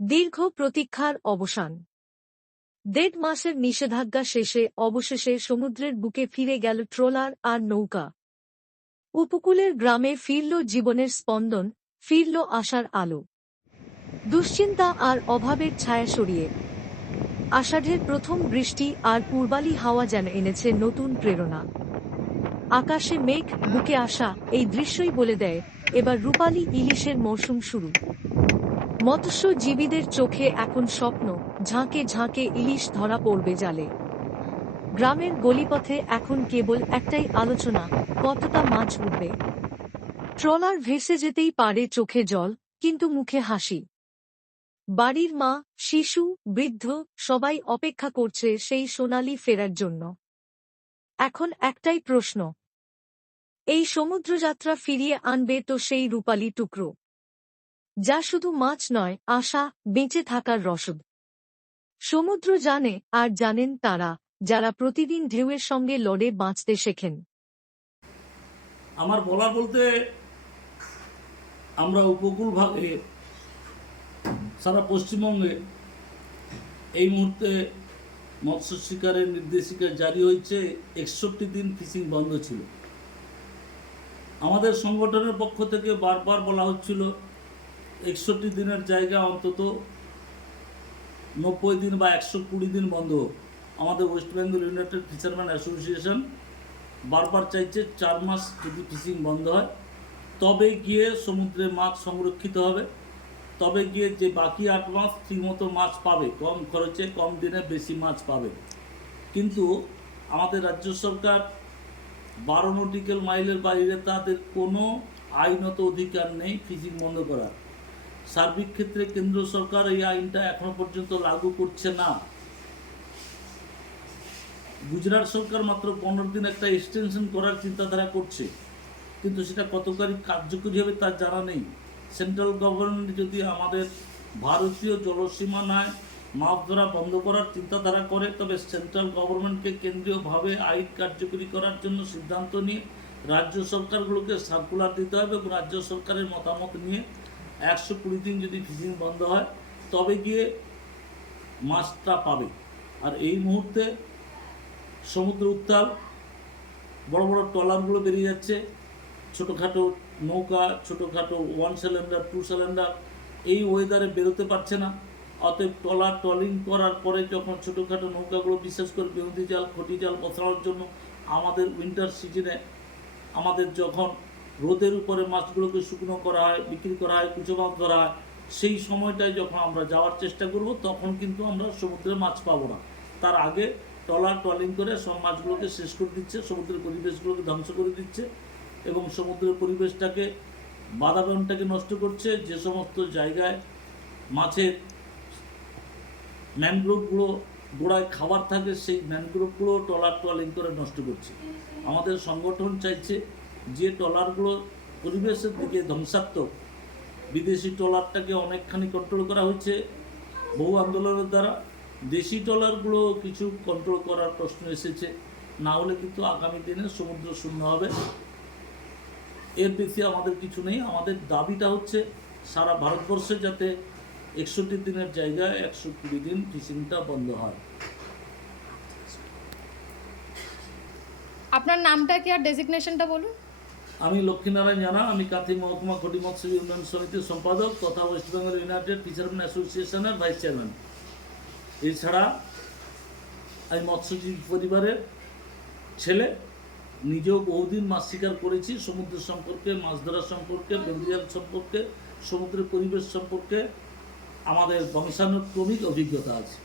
দীর্ঘ প্রতীক্ষার অবসান। দেড় মাসের নিষেধাজ্ঞা শেষে অবশেষে সমুদ্রের বুকে ফিরে গেল ট্রলার আর নৌকা। উপকূলের গ্রামে ফিরল জীবনের স্পন্দন, ফিরল আশার আলো। দুশ্চিন্তা আর অভাবের ছায়া সরিয়ে। আষাঢ়ের প্রথম বৃষ্টি আর পূর্বালি হাওয়া যেন এনেছে নতুন প্রেরণা। আকাশে মেঘ, বুকে আসা এই দৃশ্যই বলে দেয়, এবার রূপালী ইলিশের মৌসুম শুরু। মৎস্যজীবীদের চোখে এখন স্বপ্ন, ঝাঁকে ঝাঁকে ইলিশ ধরা পড়বে জালে। গ্রামের গলিপথে এখন কেবল একটাই আলোচনা, কতটা মাছ উঠবে। ট্রলার ভেসে যেতেই পারে চোখে জল, কিন্তু মুখে হাসি। বাড়ির মা, শিশু, বৃদ্ধ সবাই অপেক্ষা করছে সেই সোনালি ফেরার জন্য। এখন একটাই প্রশ্ন, এই সমুদ্রযাত্রা ফিরিয়ে আনবে তো সেই রূপালী টুকরো। যা শুধু মাছ নয়, আশা, বেঁচে থাকার রসদ। সমুদ্র জানে আর জানেন তারা, যারা প্রতিদিন ঢেউয়ের সঙ্গে লড়ে বাঁচতে শেখেন। আমার বলার বলতে, আমরা উপকূল ভাগে, সারা পশ্চিমবঙ্গে এই মুহূর্তে মৎস্য শিকারের নির্দেশিকা জারি হয়েছে, একষট্টি দিন ফিশিং বন্ধ ছিল। আমাদের সংগঠনের পক্ষ থেকে বারবার বলা হচ্ছিল একষট্টি দিনের জায়গা অন্তত নব্বই দিন বা একশো কুড়ি দিন বন্ধ। আমাদের West Bengal United Fisherman Association বারবার চাইছে চার মাস যদি ফিশিং বন্ধ হয়, তবে গিয়ে সমুদ্রে মাছ সংরক্ষিত হবে। তবে গিয়ে যে বাকি আট মাস ঠিকমতো মাছ পাবে, কম খরচে কম দিনে বেশি মাছ পাবে। কিন্তু আমাদের রাজ্য সরকার বারো নটিক্যাল মাইলের বাইরে তাদের কোনো আইনত অধিকার নেই ফিশিং বন্ধ করার। সার্বিক ক্ষেত্রে কেন্দ্র সরকার এই আইনটা এখনও পর্যন্ত লাগু করছে না। গুজরাট সরকার মাত্র পনেরো দিন একটা এক্সটেনশন করার চিন্তাধারা করছে। কিন্তু সেটা কতকারী কার্যকরী হবে তার জানা নেই। সেন্ট্রাল গভর্নমেন্ট যদি আমাদের ভারতীয় জলসীমানায় মাছ ধরা বন্ধ করার চিন্তাধারা করে, তবে সেন্ট্রাল গভর্নমেন্টকে কেন্দ্রীয়ভাবে আইন কার্যকরী করার জন্য সিদ্ধান্ত নিয়ে রাজ্য সরকারগুলোকে সার্কুলার দিতে হবে এবং রাজ্য সরকারের মতামত নিয়ে একশো কুড়ি দিন যদি ফিশিং বন্ধ হয়, তবে গিয়ে মাছটা পাবে। আর এই মুহূর্তে সমুদ্র উত্তাল, বড় বড় ট্রলারগুলো বেরিয়ে যাচ্ছে, ছোটোখাটো নৌকা, ছোটোখাটো ওয়ান সিলিন্ডার টু সিলিন্ডার এই ওয়েদারে বেরোতে পারছে না। অতএব ট্রলার, ট্রলিং করার পরে যখন ছোটোখাটো নৌকাগুলো বিশেষ করে বেহুদি জাল, খটি জাল বসানোর জন্য আমাদের উইন্টার সিজনে আমাদের যখন রোদের উপরে মাছগুলোকে শুকনো করা হয় বিক্রি করা হয় কুচো মাছ ধরা হয় সেই সময়টায় যখন আমরা যাওয়ার চেষ্টা করব, তখন কিন্তু আমরা সমুদ্রে মাছ পাবো না। তার আগে ট্রলার, ট্রলিং করে সব মাছগুলোকে শেষ করে দিচ্ছে, সমুদ্রের পরিবেশগুলোকে ধ্বংস করে দিচ্ছে এবং সমুদ্রের পরিবেশটাকে বাতাবরণটাকে নষ্ট করছে। যে সমস্ত জায়গায় মাছের ম্যানগ্রোভগুলো গোড়ায় খাবার থাকে, সেই ম্যানগ্রোভগুলো ট্রলার, ট্রলিং করে নষ্ট করছে। আমাদের সংগঠন চাইছে যে ট্রলারগুলো পরিবেশের দিকে ধ্বংসাত্মক, বিদেশি ট্রলারটাকে অনেকখানি কন্ট্রোল করা হয়েছে বহু আন্দোলনের দ্বারা। দেশি ট্রলারগুলো কিছু কন্ট্রোল করার প্রশ্ন এসেছে। না হলে কিন্তু আগামী দিনে সমুদ্র শূন্য হবে। এর বেশি আমাদের কিছু নেই। আমাদের দাবিটা হচ্ছে সারা ভারতবর্ষে যাতে একষট্টি দিনের জায়গায় একশো কুড়ি দিন ফিশিংটা বন্ধ হয়। আপনার নামটা কি আর ডেজিগনেশনটা বলুন? আমি লক্ষ্মীনারায়ণ জানা, আমি কাথি মহকুমা খটি মৎস্য উন্নয়ন সমিতির সম্পাদক, তথা ওয়েস্ট বেঙ্গল ইউনাইটেড ফিশারম্যান অ্যাসোসিয়েশনের ভাইস চেয়ারম্যান এছাড়া আমি মৎস্যজীবী পরিবারের ছেলে, নিজেও বহুদিন মাছ শিকার করেছি, সমুদ্র সম্পর্কে, মাছ ধরা সম্পর্কে, বেন্দিয়াল সম্পর্কে, সমুদ্রের পরিবেশ সম্পর্কে। আমাদের বংশানুক্রমিক অভিজ্ঞতা আছে।